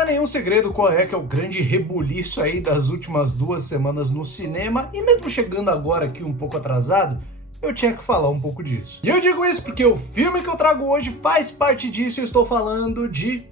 não é nenhum segredo qual é que é o grande rebuliço aí das últimas 2 semanas no cinema, e mesmo chegando agora aqui um pouco atrasado, eu tinha que falar um pouco disso. E eu digo isso porque o filme que eu trago hoje faz parte disso. Eu estou falando de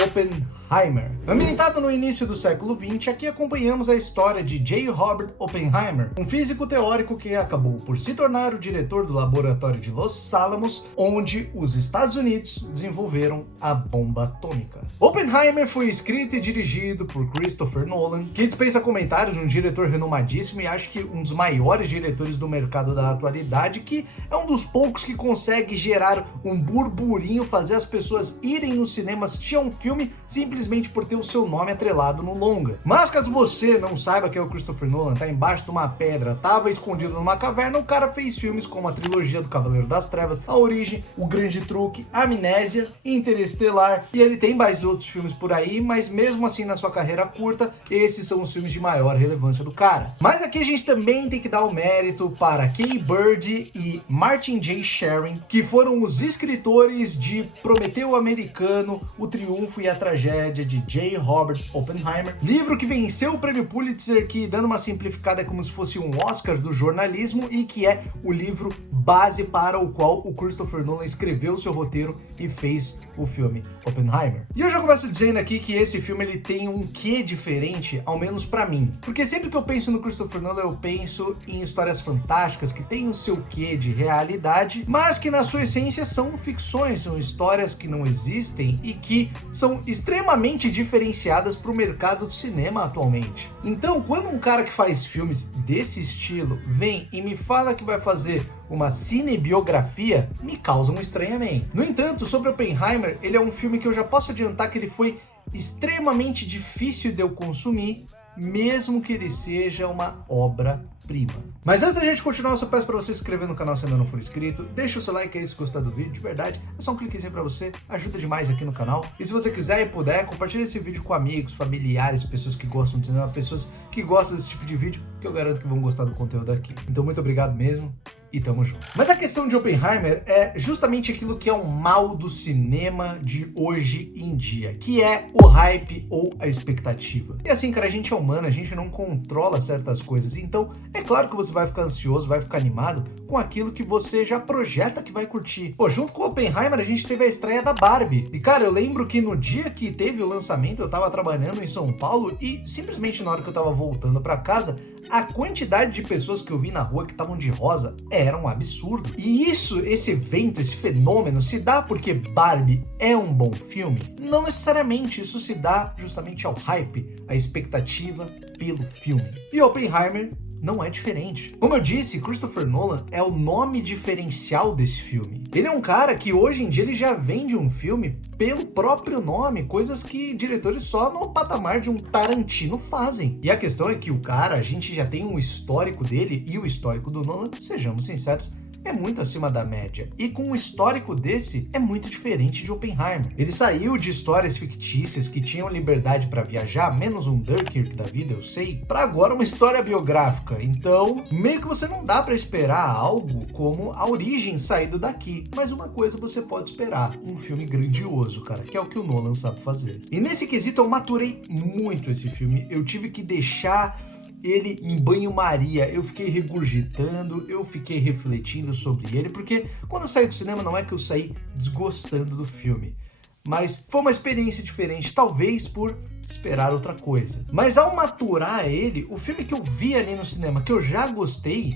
Oppenheimer. Ambientado no início do século XX, aqui acompanhamos a história de J. Robert Oppenheimer, um físico teórico que acabou por se tornar o diretor do laboratório de Los Alamos, onde os Estados Unidos desenvolveram a bomba atômica. Oppenheimer foi escrito e dirigido por Christopher Nolan, que dispensa comentários, um diretor renomadíssimo e acho que um dos maiores diretores do mercado da atualidade, que é um dos poucos que consegue gerar um burburinho, fazer as pessoas irem nos cinemas assistir a um filme simplesmente por ter o seu nome atrelado no longa. Mas caso você não saiba quem é o Christopher Nolan, tá embaixo de uma pedra, tava escondido numa caverna, o cara fez filmes como a trilogia do Cavaleiro das Trevas, A Origem, O Grande Truque, Amnésia, Interestelar, e ele tem mais outros filmes por aí, mas mesmo assim na sua carreira curta, esses são os filmes de maior relevância do cara. Mas aqui a gente também tem que dar o mérito para Kay Bird e Martin J. Sharing, que foram os escritores de Prometeu Americano, O Triunfo e a Tragédia de J. Robert Oppenheimer, livro que venceu o prêmio Pulitzer, que dando uma simplificada é como se fosse um Oscar do jornalismo e que é o livro base para o qual o Christopher Nolan escreveu o seu roteiro e fez o filme Oppenheimer. E eu já começo dizendo aqui que esse filme ele tem um quê diferente, ao menos pra mim, porque sempre que eu penso no Christopher Nolan eu penso em histórias fantásticas que têm o seu quê de realidade, mas que na sua essência são ficções, são histórias que não existem e que são extremamente diferenciadas para o mercado do cinema atualmente. Então, quando um cara que faz filmes desse estilo vem e me fala que vai fazer uma cinebiografia, me causa um estranhamento. No entanto, sobre Oppenheimer, ele é um filme que eu já posso adiantar que ele foi extremamente difícil de eu consumir, mesmo que ele seja uma obra-prima. Mas antes da gente continuar, eu só peço para você se inscrever no canal se ainda não for inscrito, deixa o seu like aí se gostar do vídeo, de verdade, é só um cliquezinho para você, ajuda demais aqui no canal. E se você quiser e puder, compartilha esse vídeo com amigos, familiares, pessoas que gostam de cinema, pessoas que gostam desse tipo de vídeo, que eu garanto que vão gostar do conteúdo aqui. Então muito obrigado mesmo. E tamo junto. Mas a questão de Oppenheimer é justamente aquilo que é um mal do cinema de hoje em dia, que é o hype ou a expectativa. E assim, cara, a gente é humano, a gente não controla certas coisas, então é claro que você vai ficar ansioso, vai ficar animado com aquilo que você já projeta que vai curtir. Pô, junto com o Oppenheimer a gente teve a estreia da Barbie. E cara, eu lembro que no dia que teve o lançamento eu tava trabalhando em São Paulo e simplesmente na hora que eu tava voltando pra casa, a quantidade de pessoas que eu vi na rua que estavam de rosa era um absurdo. E esse evento, esse fenômeno se dá porque Barbie é um bom filme? Não necessariamente, isso se dá justamente ao hype, à expectativa pelo filme. E Oppenheimer não é diferente. Como eu disse, Christopher Nolan é o nome diferencial desse filme. Ele é um cara que hoje em dia ele já vende um filme pelo próprio nome, coisas que diretores só no patamar de um Tarantino fazem. E a questão é que o cara, a gente já tem um histórico dele, e o histórico do Nolan, sejamos sinceros, é muito acima da média. E com um histórico desse, é muito diferente de Oppenheimer. Ele saiu de histórias fictícias que tinham liberdade para viajar, menos um Dunkirk da vida, eu sei, para agora uma história biográfica. Então, meio que você não dá para esperar algo como A Origem saído daqui. Mas uma coisa você pode esperar, um filme grandioso, cara, que é o que o Nolan sabe fazer. E nesse quesito eu maturei muito esse filme. Eu tive que deixar ele em banho-maria, eu fiquei regurgitando, eu fiquei refletindo sobre ele, porque quando eu saí do cinema não é que eu saí desgostando do filme, mas foi uma experiência diferente, talvez por esperar outra coisa. Mas ao maturar ele, o filme que eu vi ali no cinema, que eu já gostei,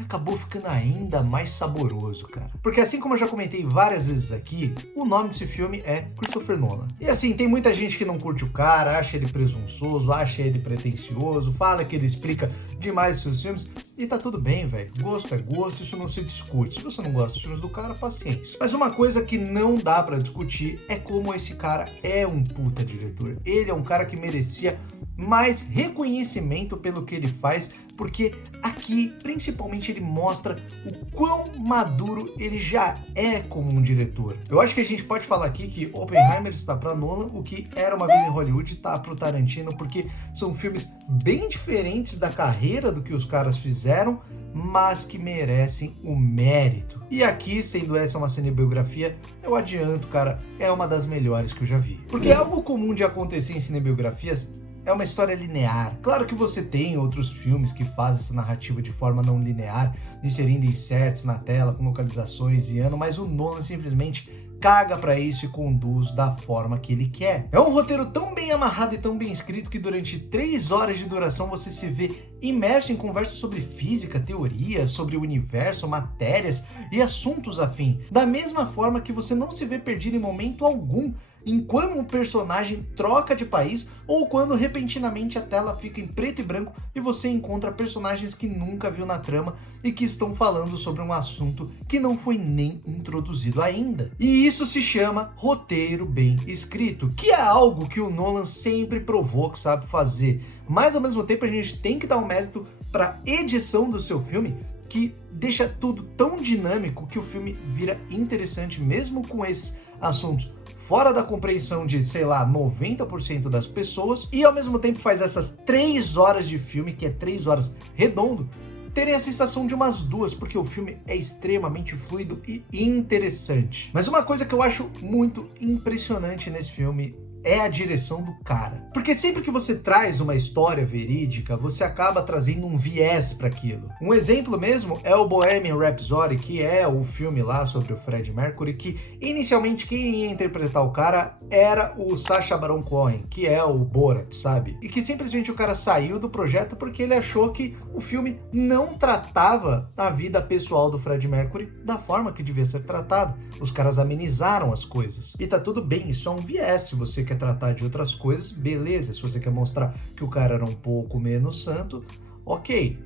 acabou ficando ainda mais saboroso, cara. Porque assim como eu já comentei várias vezes aqui, o nome desse filme é Christopher Nolan. E assim, tem muita gente que não curte o cara, acha ele presunçoso, acha ele pretensioso, fala que ele explica demais os seus filmes, e tá tudo bem, velho. Gosto é gosto, isso não se discute. Se você não gosta dos filmes do cara, paciência. Mas uma coisa que não dá pra discutir é como esse cara é um puta diretor. Ele é um cara que merecia mais reconhecimento pelo que ele faz porque aqui, principalmente, ele mostra o quão maduro ele já é como um diretor. Eu acho que a gente pode falar aqui que Oppenheimer está para Nolan, o que Era Uma Vez em Hollywood está para o Tarantino, porque são filmes bem diferentes da carreira do que os caras fizeram, mas que merecem o mérito. E aqui, sendo essa uma cinebiografia, eu adianto, cara, é uma das melhores que eu já vi. Porque é algo comum de acontecer em cinebiografias, é uma história linear. Claro que você tem outros filmes que fazem essa narrativa de forma não linear, inserindo inserts na tela com localizações e ano, mas o Nolan simplesmente caga pra isso e conduz da forma que ele quer. É um roteiro tão bem amarrado e tão bem escrito que durante 3 horas de duração você se vê imerso em conversas sobre física, teorias, sobre o universo, matérias e assuntos afim. Da mesma forma que você não se vê perdido em momento algum enquanto um personagem troca de país ou quando repentinamente a tela fica em preto e branco e você encontra personagens que nunca viu na trama e que estão falando sobre um assunto que não foi nem introduzido ainda. E isso se chama roteiro bem escrito, que é algo que o Nolan sempre provou que sabe fazer. Mas ao mesmo tempo a gente tem que dar um mérito para edição do seu filme, que deixa tudo tão dinâmico que o filme vira interessante mesmo com esses assuntos fora da compreensão de, sei lá, 90% das pessoas, e ao mesmo tempo faz essas 3 horas de filme, que é 3 horas redondo, terem a sensação de umas 2, porque o filme é extremamente fluido e interessante. Mas uma coisa que eu acho muito impressionante nesse filme é a direção do cara. Porque sempre que você traz uma história verídica, você acaba trazendo um viés para aquilo. Um exemplo mesmo é o Bohemian Rhapsody, que é o filme lá sobre o Freddie Mercury, que inicialmente quem ia interpretar o cara era o Sacha Baron Cohen, que é o Borat, sabe? E que simplesmente o cara saiu do projeto porque ele achou que o filme não tratava a vida pessoal do Freddie Mercury da forma que devia ser tratado. Os caras amenizaram as coisas. E tá tudo bem, isso é um viés. Se você quer tratar de outras coisas, beleza. Se você quer mostrar que o cara era um pouco menos santo, ok,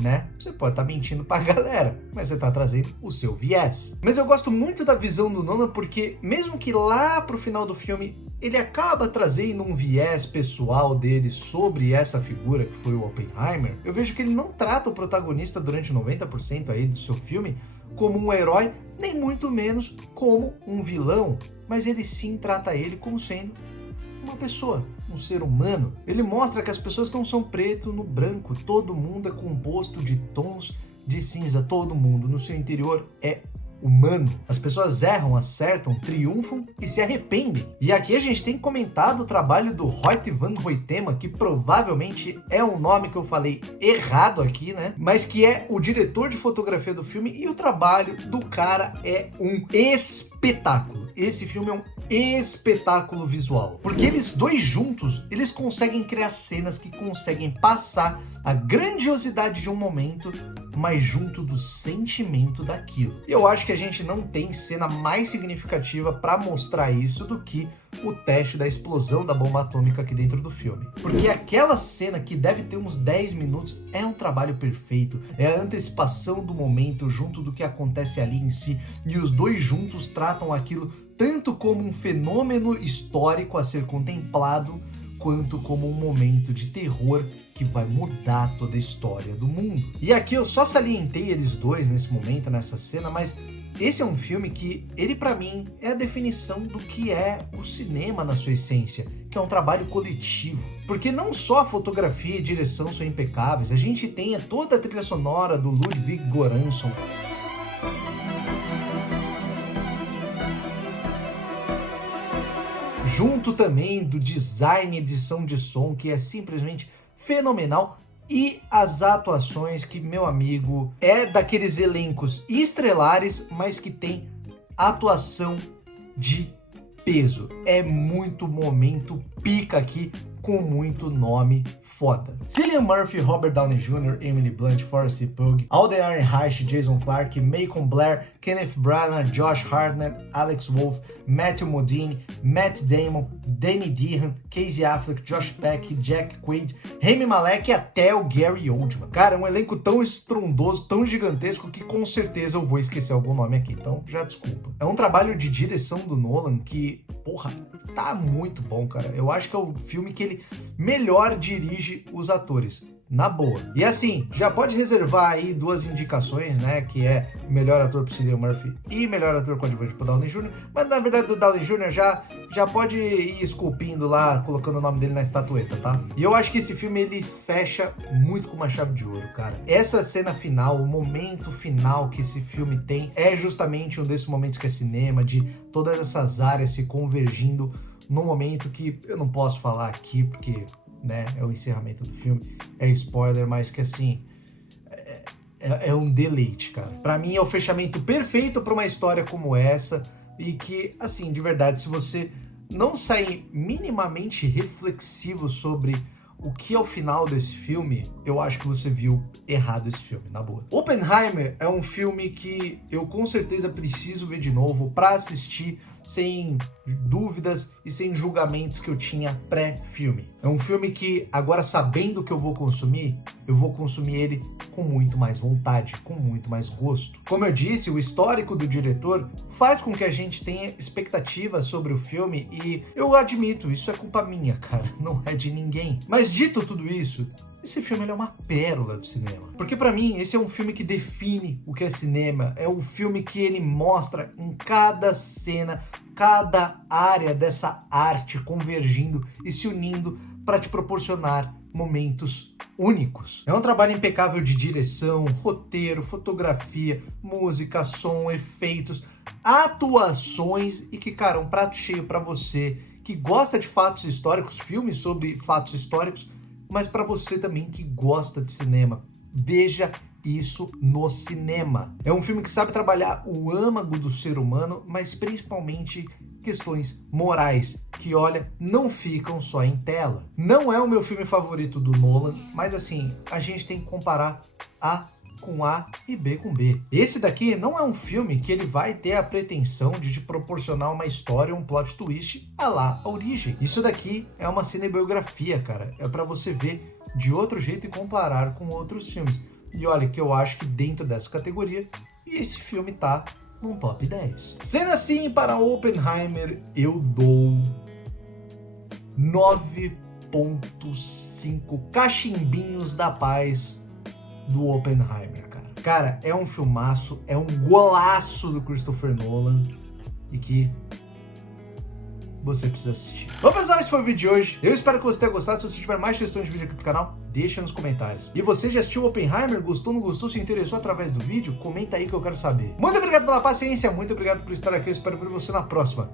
né? Você pode estar mentindo pra galera, mas você tá trazendo o seu viés. Mas eu gosto muito da visão do Nolan porque, mesmo que lá pro final do filme ele acaba trazendo um viés pessoal dele sobre essa figura que foi o Oppenheimer, eu vejo que ele não trata o protagonista durante 90% aí do seu filme como um herói, nem muito menos como um vilão, mas ele sim trata ele como sendo uma pessoa, um ser humano. Ele mostra que as pessoas não são preto no branco, todo mundo é composto de tons de cinza, todo mundo no seu interior é humano. As pessoas erram, acertam, triunfam e se arrependem. E aqui a gente tem comentado o trabalho do Hoyte van Hoytema, que provavelmente é um nome que eu falei errado aqui, né? Mas que é o diretor de fotografia do filme, e o trabalho do cara é um espetáculo. Esse filme é um espetáculo visual, porque eles dois juntos, eles conseguem criar cenas que conseguem passar a grandiosidade de um momento, mas junto do sentimento daquilo. E eu acho que a gente não tem cena mais significativa para mostrar isso do que o teste da explosão da bomba atômica aqui dentro do filme. Porque aquela cena, que deve ter uns 10 minutos, é um trabalho perfeito, é a antecipação do momento junto do que acontece ali em si, e os dois juntos tratam aquilo tanto como um fenômeno histórico a ser contemplado, quanto como um momento de terror que vai mudar toda a história do mundo. E aqui eu só salientei eles dois nesse momento, nessa cena, mas esse é um filme que, ele pra mim, é a definição do que é o cinema na sua essência, que é um trabalho coletivo. Porque não só a fotografia e a direção são impecáveis, a gente tem toda a trilha sonora do Ludwig Göransson, junto também do design e edição de som, que é simplesmente fenomenal, e as atuações que, meu amigo, é daqueles elencos estrelares, mas que tem atuação de peso. É muito momento pica aqui, com muito nome foda. Cillian Murphy, Robert Downey Jr., Emily Blunt, Forrest Pugh, Alden Ehrenreich, Jason Clarke, Macon Blair, Kenneth Branagh, Josh Hartnett, Alex Wolff, Matthew Modine, Matt Damon, Danny Dehan, Casey Affleck, Josh Peck, Jack Quaid, Rami Malek e até o Gary Oldman. Cara, é um elenco tão estrondoso, tão gigantesco, que com certeza eu vou esquecer algum nome aqui, então já desculpa. É um trabalho de direção do Nolan que, porra, tá muito bom, cara. Eu acho que é o filme que ele melhor dirige os atores. na boa. E assim, já pode reservar aí 2 indicações, né, que é melhor ator pro Cillian Murphy e melhor ator coadjuvante pro Downey Jr., mas na verdade do Downey Jr. já pode ir esculpindo lá, colocando o nome dele na estatueta, tá? E eu acho que esse filme, ele fecha muito com uma chave de ouro, cara. Essa cena final, o momento final que esse filme tem, é justamente um desses momentos que é cinema, de todas essas áreas se convergindo num momento que eu não posso falar aqui, porque, né, é o encerramento do filme, é spoiler, mas que assim, é um deleite, cara. Pra mim é o fechamento perfeito pra uma história como essa, e que, assim, de verdade, se você não sair minimamente reflexivo sobre o que é o final desse filme, eu acho que você viu errado esse filme, na boa. Oppenheimer é um filme que eu com certeza preciso ver de novo pra assistir sem dúvidas e sem julgamentos que eu tinha pré-filme. É um filme que, agora sabendo que eu vou consumir ele com muito mais vontade, com muito mais gosto. Como eu disse, o histórico do diretor faz com que a gente tenha expectativas sobre o filme e eu admito, isso é culpa minha, cara, não é de ninguém. Mas dito tudo isso, esse filme ele é uma pérola do cinema. Porque pra mim, esse é um filme que define o que é cinema. É um filme que ele mostra em cada cena, cada área dessa arte convergindo e se unindo para te proporcionar momentos únicos. É um trabalho impecável de direção, roteiro, fotografia, música, som, efeitos, atuações e que, cara, um prato cheio para você que gosta de fatos históricos, filmes sobre fatos históricos, mas para você também que gosta de cinema. Veja isso no cinema. É um filme que sabe trabalhar o âmago do ser humano, mas principalmente questões morais, que, olha, não ficam só em tela. Não é o meu filme favorito do Nolan, mas assim, a gente tem que comparar A com A e B com B. Esse daqui não é um filme que ele vai ter a pretensão de te proporcionar uma história, um plot twist à lá A Origem. Isso daqui é uma cinebiografia, cara. É para você ver de outro jeito e comparar com outros filmes. E olha que eu acho que dentro dessa categoria, esse filme tá num top 10. Sendo assim, para Oppenheimer, eu dou 9.5 cachimbinhos da paz do Oppenheimer, cara. Cara, é um filmaço, é um golaço do Christopher Nolan e que você precisa assistir. Bom, pessoal, esse foi o vídeo de hoje. Eu espero que você tenha gostado. Se você tiver mais sugestões de vídeo aqui pro canal, deixa nos comentários. E você já assistiu Oppenheimer? Gostou, não gostou? Se interessou através do vídeo? Comenta aí que eu quero saber. Muito obrigado pela paciência, muito obrigado por estar aqui. Eu espero ver você na próxima.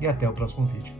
E até o próximo vídeo.